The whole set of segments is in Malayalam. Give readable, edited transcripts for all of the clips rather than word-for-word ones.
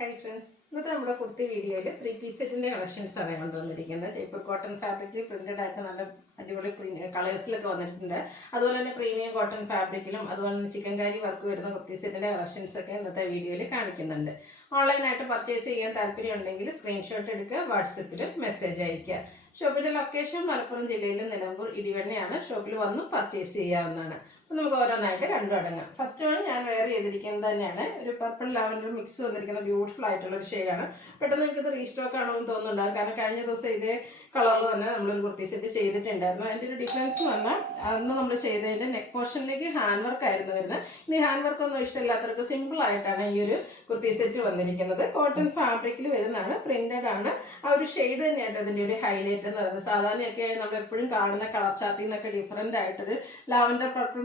ഹായ് ഫ്രണ്ട്സ്, ഇന്നത്തെ നമ്മുടെ കുർത്തി വീഡിയോയിൽ 3 പീസ് സെറ്റിൻ്റെ കളക്ഷൻസാണ് കൊണ്ടുവന്നിരിക്കുന്നത്. ജയ്പൂർ കോട്ടൺ ഫാബ്രിക്കിൽ പ്രിൻറ്റഡ് ആയിട്ട് നല്ല അടിപൊളി കളേഴ്സിലൊക്കെ വന്നിട്ടുണ്ട്. അതുപോലെ തന്നെ പ്രീമിയം കോട്ടൺ ഫാബ്രിക്കിലും അതുപോലെ തന്നെ ചിക്കൻ കാരി വർക്ക് വരുന്ന കുർത്തി സെറ്റിൻ്റെ കളക്ഷൻസൊക്കെ ഇന്നത്തെ വീഡിയോയിൽ കാണിക്കുന്നുണ്ട്. ഓൺലൈനായിട്ട് പർച്ചേസ് ചെയ്യാൻ താല്പര്യം ഉണ്ടെങ്കിൽ സ്ക്രീൻഷോട്ട് എടുക്കുക, വാട്സപ്പിൽ മെസ്സേജ് അയയ്ക്കുക. ഷോപ്പിൻ്റെ ലൊക്കേഷൻ മലപ്പുറം ജില്ലയിലെ നിലമ്പൂർ ഇടിവണ്ണയാണ്. ഷോപ്പിൽ വന്ന് പർച്ചേസ് ചെയ്യാവുന്നതാണ്. അപ്പോൾ നമുക്ക് ഓരോന്നായിട്ട് രണ്ടും അടങ്ങാം. ഫസ്റ്റ് വൺ ഞാൻ വെയർ ചെയ്തിരിക്കുന്നത് തന്നെയാണ് ഒരു പർപ്പിൾ ലാവൻഡർ മിക്സ് വന്നിരിക്കുന്ന ബ്യൂട്ടിഫുൾ ആയിട്ടുള്ള ഒരു ഷെയ്ഡാണ്. പെട്ടെന്ന് എനിക്കിത് റീസ്റ്റോക്ക് ആണോ എന്ന് തോന്നുന്നുണ്ടാകും, കാരണം കഴിഞ്ഞ ദിവസം ഇതേ കളറിൽ തന്നെ നമ്മളൊരു കുർത്തി സെറ്റ് ചെയ്തിട്ടുണ്ടായിരുന്നു. അതിൻ്റെ ഒരു ഡിഫറൻസ് വന്നാൽ അന്ന് നമ്മൾ ചെയ്തതിൻ്റെ നെക്ക് പോർഷനിലേക്ക് ഹാൻഡ് വർക്ക് ആയിരുന്നു വരുന്നത്. ഇനി ഹാൻഡ് വർക്ക് ഒന്നും ഇഷ്ടമില്ലാത്തവർക്ക് സിമ്പിൾ ആയിട്ടാണ് ഈ ഒരു കുർത്തി സെറ്റ് വന്നിരിക്കുന്നത്. കോട്ടൺ ഫാബ്രിക്കിൽ വരുന്നതാണ്, പ്രിന്റഡ് ആണ്. ആ ഒരു ഷെയ്ഡ് തന്നെയായിട്ട് അതിൻ്റെ ഒരു ഹൈലൈറ്റ് എന്ന് പറയുന്നത്. സാധാരണയൊക്കെ നമ്മൾ എപ്പോഴും കാണുന്ന കളർ ചാർട്ടിൽ നിന്നൊക്കെ ഡിഫറെൻ്റ് ആയിട്ടൊരു ലാവൻഡർ പർപ്പിൾ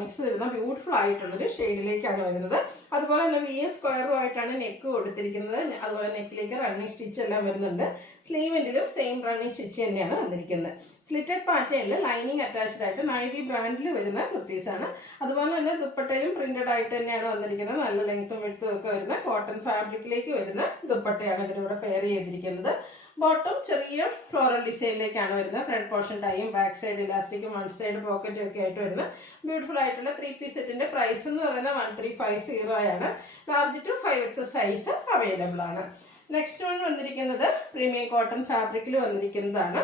മിക്സ് വരുന്ന ബ്യൂട്ടിഫുൾ ആയിട്ടുള്ളൊരു ഷെയ്ഡിലേക്കാണ് വരുന്നത്. അതുപോലെ തന്നെ VM സ്ക്വയറുമായിട്ടാണ് നെക്ക് കൊടുത്തിരിക്കുന്നത്. അതുപോലെ നെക്കിലേക്ക് റണ്ണിങ് സ്റ്റിച്ച് എല്ലാം വരുന്നുണ്ട്. സ്ലീവെൻറ്റിലും സെയിം റണ്ണിങ് സ്റ്റിച്ച് തന്നെയാണ് വന്നിരിക്കുന്നത്. സ്ലിറ്റഡ് പാറ്റേണിൽ ലൈനിങ് അറ്റാച്ച്ഡ് ആയിട്ട് നൈതി ബ്രാൻഡിൽ വരുന്ന കുർത്തീസാണ്. അതുപോലെ തന്നെ ദുപ്പട്ടയിലും പ്രിന്റഡ് ആയിട്ട് തന്നെയാണ് വന്നിരിക്കുന്നത്. നല്ല ലെങ്ത്തും വെടുത്തും ഒക്കെ വരുന്ന കോട്ടൺ ഫാബ്രിക്കിലേക്ക് വരുന്ന ദുപ്പട്ടയാണ് ഇതിലൂടെ പെയർ ചെയ്തിരിക്കുന്നത്. ബോട്ടം ചെറിയ ഫ്ലോറൽ ഡിസൈനിലേക്കാണ് വരുന്നത്. ഫ്രണ്ട് പോർഷൻ ടൈയും ബാക്ക് സൈഡ് ഇലാസ്റ്റിക്കും വൺ സൈഡ് പോക്കറ്റും ഒക്കെ ആയിട്ട് വരുന്ന ബ്യൂട്ടിഫുൾ ആയിട്ടുള്ള 3 പീസ് സെറ്റിന്റെ പ്രൈസ് എന്ന് പറയുന്നത് 1350 ആണ്. Large to 5XS size available ആണ്. നെക്സ്റ്റ് വൺ വന്നിരിക്കുന്നത് പ്രീമിയം കോട്ടൺ ഫാബ്രിക്കിൽ വന്നിരിക്കുന്നതാണ്.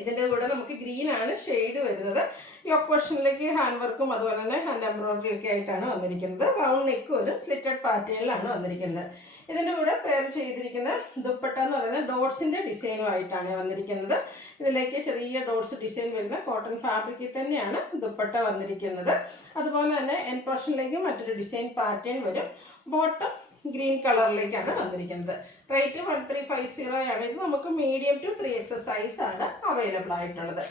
ഇതിൻ്റെ കൂടെ നമുക്ക് ഗ്രീൻ ആണ് ഷെയ്ഡ് വരുന്നത്. യോക്ക് പോർഷനിലേക്ക് ഹാൻഡ് വർക്കും അതുപോലെ തന്നെ ഹാൻഡ് എംബ്രോയിഡറി ഒക്കെ ആയിട്ടാണ് വന്നിരിക്കുന്നത്. റൗണ്ട് നെക്ക് ഒരു സ്ലിറ്റഡ് പാറ്റേണിലാണ് വന്നിരിക്കുന്നത്. ഇതിൻ്റെ കൂടെ പെയർ ചെയ്തിരിക്കുന്ന ദുപ്പട്ട എന്ന് പറയുന്നത് ഡോട്ട്സിൻ്റെ ഡിസൈനുമായിട്ടാണ് വന്നിരിക്കുന്നത്. ഇതിലേക്ക് ചെറിയ ഡോട്ട്സ് ഡിസൈൻ വരുന്ന കോട്ടൺ ഫാബ്രിക്കിൽ തന്നെയാണ് ദുപ്പട്ട വന്നിരിക്കുന്നത്. അതുപോലെ തന്നെ എൻ പോർഷനിലേക്ക് മറ്റൊരു ഡിസൈൻ പാറ്റേൺ വരും. ബോട്ടം ഗ്രീൻ കളറിലേക്കാണ് വന്നിരിക്കുന്നത്. റേറ്റ് 1350 ആണ്. ഇത് നമുക്ക് മീഡിയം ടു 3XS സൈസ് ആണ് അവൈലബിൾ ആയിട്ടുള്ളത്.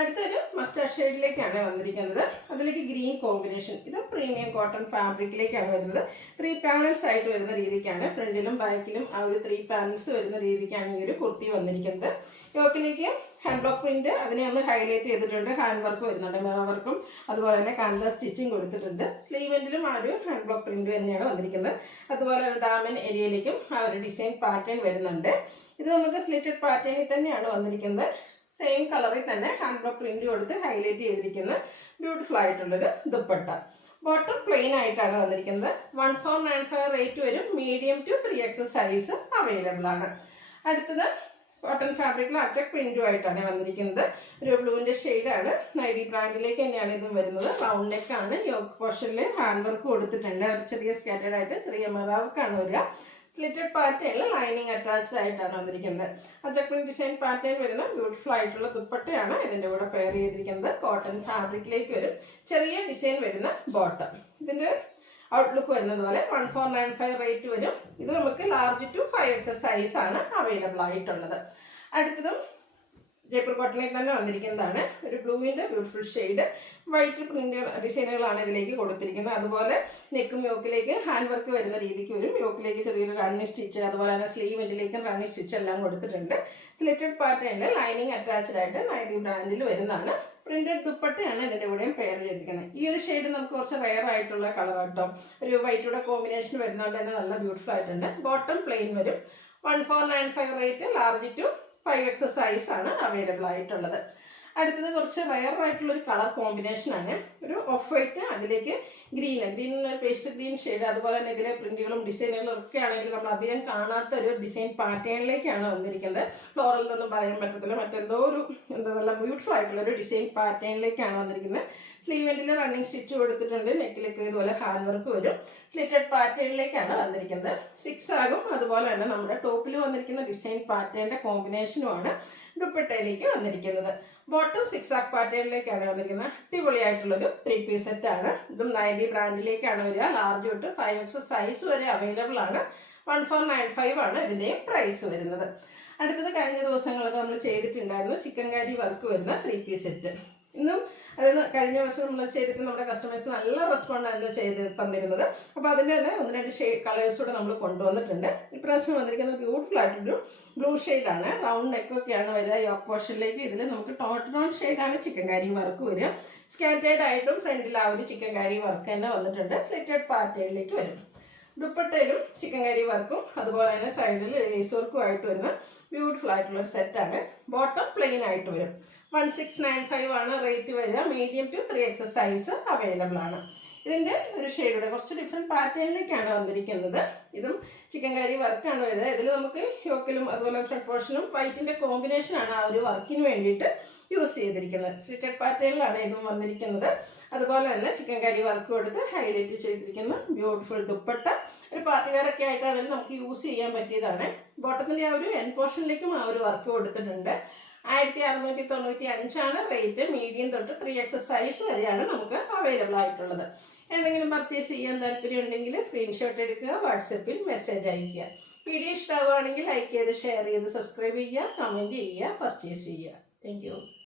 അടുത്തൊരു മസ്റ്റാർഡ് ഷെയ്ഡിലേക്കാണ് വന്നിരിക്കുന്നത്. അതിലേക്ക് ഗ്രീൻ കോമ്പിനേഷൻ. ഇത് പ്രീമിയം കോട്ടൺ ഫാബ്രിക്കിലേക്കാണ് വരുന്നത്. 3 പാനൽസ് ആയിട്ട് വരുന്ന രീതിക്കാണ്, ഫ്രണ്ടിലും ബാക്കിലും ആ ഒരു 3 പാനൽസ് വരുന്ന രീതിക്കാണ് ഈ ഒരു കുർത്തി വന്നിരിക്കുന്നത്. യോക്കിലേക്ക് ഹാൻഡ് ബ്ലോക്ക് പ്രിന്റ് അതിനെ ഒന്ന് ഹൈലൈറ്റ് ചെയ്തിട്ടുണ്ട്. ഹാൻഡ് വർക്ക് വരുന്നുണ്ട്, മിറർ വർക്കും അതുപോലെ തന്നെ കാൻവാസ് സ്റ്റിച്ചിങ് കൊടുത്തിട്ടുണ്ട്. സ്ലീവെന്റിലും ആ ഒരു ഹാൻഡ് ബ്ലോക്ക് പ്രിന്റ് തന്നെയാണ് വന്നിരിക്കുന്നത്. അതുപോലെ ദാമൻ ഏരിയയിലേക്കും ആ ഒരു ഡിസൈൻ പാറ്റേൺ വരുന്നുണ്ട്. ഇത് നമുക്ക് സ്ലിറ്റഡ് പാറ്റേണിൽ തന്നെയാണ് വന്നിരിക്കുന്നത്. സെയിം കളറിൽ തന്നെ ഹാൻഡ് ബ്ലോക്ക് പ്രിന്റ് കൊടുത്ത് ഹൈലൈറ്റ് ചെയ്തിരിക്കുന്ന ബ്യൂട്ടിഫുൾ ആയിട്ടുള്ളൊരു ദുപ്പട്ട. ബോട്ടം പ്ലെയിൻ ആയിട്ടാണ് വന്നിരിക്കുന്നത്. 1495 റേറ്റ് വരും. Medium to 3XS size available ആണ്. അടുത്തത് കോട്ടൺ ഫാബ്രിക്കിൽ അച്ചക് പ്രിന്റുമായിട്ടാണ് വന്നിരിക്കുന്നത്. ഒരു ബ്ലൂവിൻ്റെ ഷെയ്ഡാണ്. നൈതി ബ്രാൻഡിലേക്ക് തന്നെയാണ് ഇതും വരുന്നത്. റൗണ്ട് നെക്കാണ്. യോക്ക് പോർഷനിൽ ഹാൻഡ് വർക്ക് കൊടുത്തിട്ടുണ്ട്. ഒരു ചെറിയ സ്കാറ്റേഡ് ആയിട്ട് ചെറിയ മിറർ വർക്കാണ് വരിക. സ്ലിറ്റഡ് പാറ്റേണിൽ ലൈനിങ് അറ്റാച്ച്ഡ് ആയിട്ടാണ് വന്നിരിക്കുന്നത്. അച്ചക് പ്രിന്റ് ഡിസൈൻ പാറ്റേൺ വരുന്ന ബ്യൂട്ടിഫുൾ ആയിട്ടുള്ള ദുപ്പട്ടയാണ് ഇതിൻ്റെ കൂടെ പെയർ ചെയ്തിരിക്കുന്നത്. കോട്ടൺ ഫാബ്രിക്കിലേക്ക് വരും. ചെറിയ ഡിസൈൻ വരുന്ന ബോട്ടം. ഇതിൻ്റെ ഔട്ട്ലുക്ക് വരുന്നത് പോലെ 1495 റേറ്റ് വരും. ഇത് നമുക്ക് ലാർജ് ടു 5XS സൈസ് ആണ് അവൈലബിൾ ആയിട്ടുള്ളത്. അടുത്തതും ജയ്പൂർ കോട്ടണിൽ തന്നെ വന്നിരിക്കുന്നതാണ്. ഒരു ബ്ലൂവിൻ്റെ ബ്യൂട്ടിഫുൾ ഷെയ്ഡ്. വൈറ്റ് പ്രിന്റ് ഡിസൈനുകളാണ് ഇതിലേക്ക് കൊടുത്തിരിക്കുന്നത്. അതുപോലെ നെക്കും യോക്കിലേക്ക് ഹാൻഡ് വർക്ക് വരുന്ന രീതിക്ക് വരും. യോക്കിലേക്ക് ചെറിയൊരു റണ്ണിങ് സ്റ്റിച്ച്, അതുപോലെ തന്നെ സ്ലീവെന്റിലേക്കും റണ്ണിങ് സ്റ്റിച്ച് എല്ലാം കൊടുത്തിട്ടുണ്ട്. സ്ലിറ്റഡ് പാറ്റേണിൽ ലൈനിങ് അറ്റാച്ച്ഡ് ആയിട്ട് നൈതി ബ്രാൻഡിൽ വരുന്നതാണ്. പ്രിന്റഡ് ദുപ്പട്ടയാണ് ഇതിൻ്റെ കൂടെയും പെയർ ചെയ്തിരിക്കുന്നത്. ഈ ഒരു ഷെയ്ഡ് നമുക്ക് കുറച്ച് റെയർ ആയിട്ടുള്ള കളർ കേട്ടോ. ഒരു വൈറ്റൂടെ കോമ്പിനേഷൻ വരുന്നതുകൊണ്ട് തന്നെ നല്ല ബ്യൂട്ടിഫുൾ ആയിട്ടുണ്ട്. ബോട്ടം പ്ലെയിൻ വരും. 1495 rate. Large to 5XS size ആണ് അവൈലബിൾ ആയിട്ടുള്ളത്. അടുത്തത് കുറച്ച് റയർ ആയിട്ടുള്ളൊരു കളർ കോമ്പിനേഷനാണ്. ഒരു ഓഫ് വൈറ്റ്, അതിലേക്ക് ഗ്രീൻ പേസ്റ്റ് ഗ്രീൻ ഷെയ്ഡ്. അതുപോലെ തന്നെ ഇതിലെ പ്രിന്റുകളും ഡിസൈനുകളും ഒക്കെ ആണെങ്കിൽ നമ്മൾ അധികം കാണാത്ത ഒരു ഡിസൈൻ പാറ്റേണിലേക്കാണ് വന്നിരിക്കുന്നത്. ഫ്ലോറൽ എന്നൊന്നും പറയാൻ പറ്റത്തില്ല, മറ്റെന്തോ ഒരു നല്ല ബ്യൂട്ടിഫുൾ ആയിട്ടുള്ള ഒരു ഡിസൈൻ പാറ്റേണിലേക്കാണ് വന്നിരിക്കുന്നത്. സ്ലീവെന്റിൽ റണ്ണിങ് സ്റ്റിച്ച് കൊടുത്തിട്ടുണ്ട്. നെക്കിലേക്ക് ഇതുപോലെ ഹാൻഡ് വർക്ക് വരും. സ്ലിറ്റഡ് പാറ്റേണിലേക്കാണ് വന്നിരിക്കുന്നത്. 6 ആകും. അതുപോലെ തന്നെ നമ്മുടെ ടോപ്പിൽ വന്നിരിക്കുന്ന ഡിസൈൻ പാറ്റേണിന്റെ കോമ്പിനേഷനുമാണ് ദുപ്പട്ടയിലേക്ക് വന്നിരിക്കുന്നത്. ബോട്ടം 6 ആക്ക് പാറ്റേണിലേക്കാണ് വന്നിരിക്കുന്നത്. അടിപൊളിയായിട്ടുള്ളൊരു 3 പീസ് സെറ്റ് ആണ്. ഇതും നൈതി ബ്രാൻഡിലേക്കാണ് വരിക. ലാർജ് തൊട്ട് 5XS സൈസ് വരെ അവൈലബിൾ ആണ്. 1495 ആണ് ഇതിൻ്റെ പ്രൈസ് വരുന്നത്. അടുത്തത് കഴിഞ്ഞ ദിവസങ്ങളൊക്കെ നമ്മൾ ചെയ്തിട്ടുണ്ടായിരുന്നു ചിക്കൻ കാരി വർക്ക് വരുന്ന 3 പീസ് സെറ്റ്. ഇന്നും അത് കഴിഞ്ഞ വർഷം നമ്മൾ ചെയ്തിട്ട് നമ്മുടെ കസ്റ്റമേഴ്സ് നല്ല റെസ്പോണ്ടാണ് ചെയ്ത് തന്നിരുന്നത്. അപ്പോൾ അതിൻ്റെ തന്നെ 1-2 കളേഴ്സൂടെ നമ്മൾ കൊണ്ടുവന്നിട്ടുണ്ട്. ഇപ്രാവശ്യം വന്നിരിക്കുന്നത് ബ്യൂട്ടിഫുൾ ആയിട്ടൊരു ബ്ലൂ ഷെയ്ഡാണ്. റൗണ്ട് നെക്കൊക്കെയാണ് വരിക. യോക്ക് പോർഷനിലേക്ക് ഇതിൽ നമുക്ക് ടോൺ ഷെയ്ഡാണ് ചിക്കൻ കാരി വർക്ക് വരിക. സ്കാറ്റേഡ് ആയിട്ടും ഫ്രണ്ടിൽ ആ ഒരു ചിക്കൻ കാരി വർക്ക് തന്നെ വന്നിട്ടുണ്ട്. സ്ലിറ്റഡ് പാറ്റേണിലേക്ക് വരും. ദുപ്പട്ടയിലും ചിക്കൻ കറി വർക്കും അതുപോലെ തന്നെ സൈഡിൽ ലേസ് വർക്കും ആയിട്ട് വരുന്ന ബ്യൂട്ടിഫുൾ ആയിട്ടുള്ള ഒരു സെറ്റാണ്. ബോട്ടം പ്ലെയിൻ ആയിട്ട് വരും. 1695 ആണ് റേറ്റ് വരിക. Medium to 3X size available ആണ്. ഇതിൻ്റെ ഒരു ഷെയ്ഡുടെ കുറച്ച് ഡിഫറെൻറ്റ് പാറ്റേണിലേക്കാണ് വന്നിരിക്കുന്നത്. ഇതും ചിക്കൻ കറി വർക്കാണ് വരുന്നത്. ഇതിൽ നമുക്ക് യോക്കിലും അതുപോലെ ഫ്രണ്ട് പോർഷനും വൈറ്റിൻ്റെ കോമ്പിനേഷനാണ് ആ ഒരു വർക്കിന് വേണ്ടിയിട്ട് യൂസ് ചെയ്തിരിക്കുന്നത്. സ്ലിറ്റഡ് പാറ്റേണിലാണ് ഇതും വന്നിരിക്കുന്നത്. അതുപോലെ തന്നെ ചിക്കൻ കറി വർക്ക് കൊടുത്ത് ഹൈലൈറ്റ് ചെയ്തിരിക്കുന്ന ബ്യൂട്ടിഫുൾ ദുപ്പട്ട. ഒരു പാർട്ടി വെയർ ഒക്കെ ആയിട്ടാണെങ്കിൽ നമുക്ക് യൂസ് ചെയ്യാൻ പറ്റിയതാണ്. ബോട്ടത്തിൻ്റെ ആ ഒരു എൻ പോർഷനിലേക്കും ആ ഒരു വർക്ക് കൊടുത്തിട്ടുണ്ട്. 1695 റേറ്റ്. മീഡിയം തൊട്ട് 3X സൈസ് വരെയാണ് നമുക്ക് അവൈലബിൾ ആയിട്ടുള്ളത്. എന്തെങ്കിലും പർച്ചേസ് ചെയ്യാൻ താല്പര്യം ഉണ്ടെങ്കിൽ സ്ക്രീൻഷോട്ട് എടുക്കുക, വാട്സപ്പിൽ മെസ്സേജ് അയയ്ക്കുക. വീഡിയോ ഇഷ്ടമാവുകയാണെങ്കിൽ ലൈക്ക് ചെയ്ത് ഷെയർ ചെയ്ത് സബ്സ്ക്രൈബ് ചെയ്യുക, കമൻറ്റ് ചെയ്യുക, പർച്ചേസ് ചെയ്യുക. Thank you.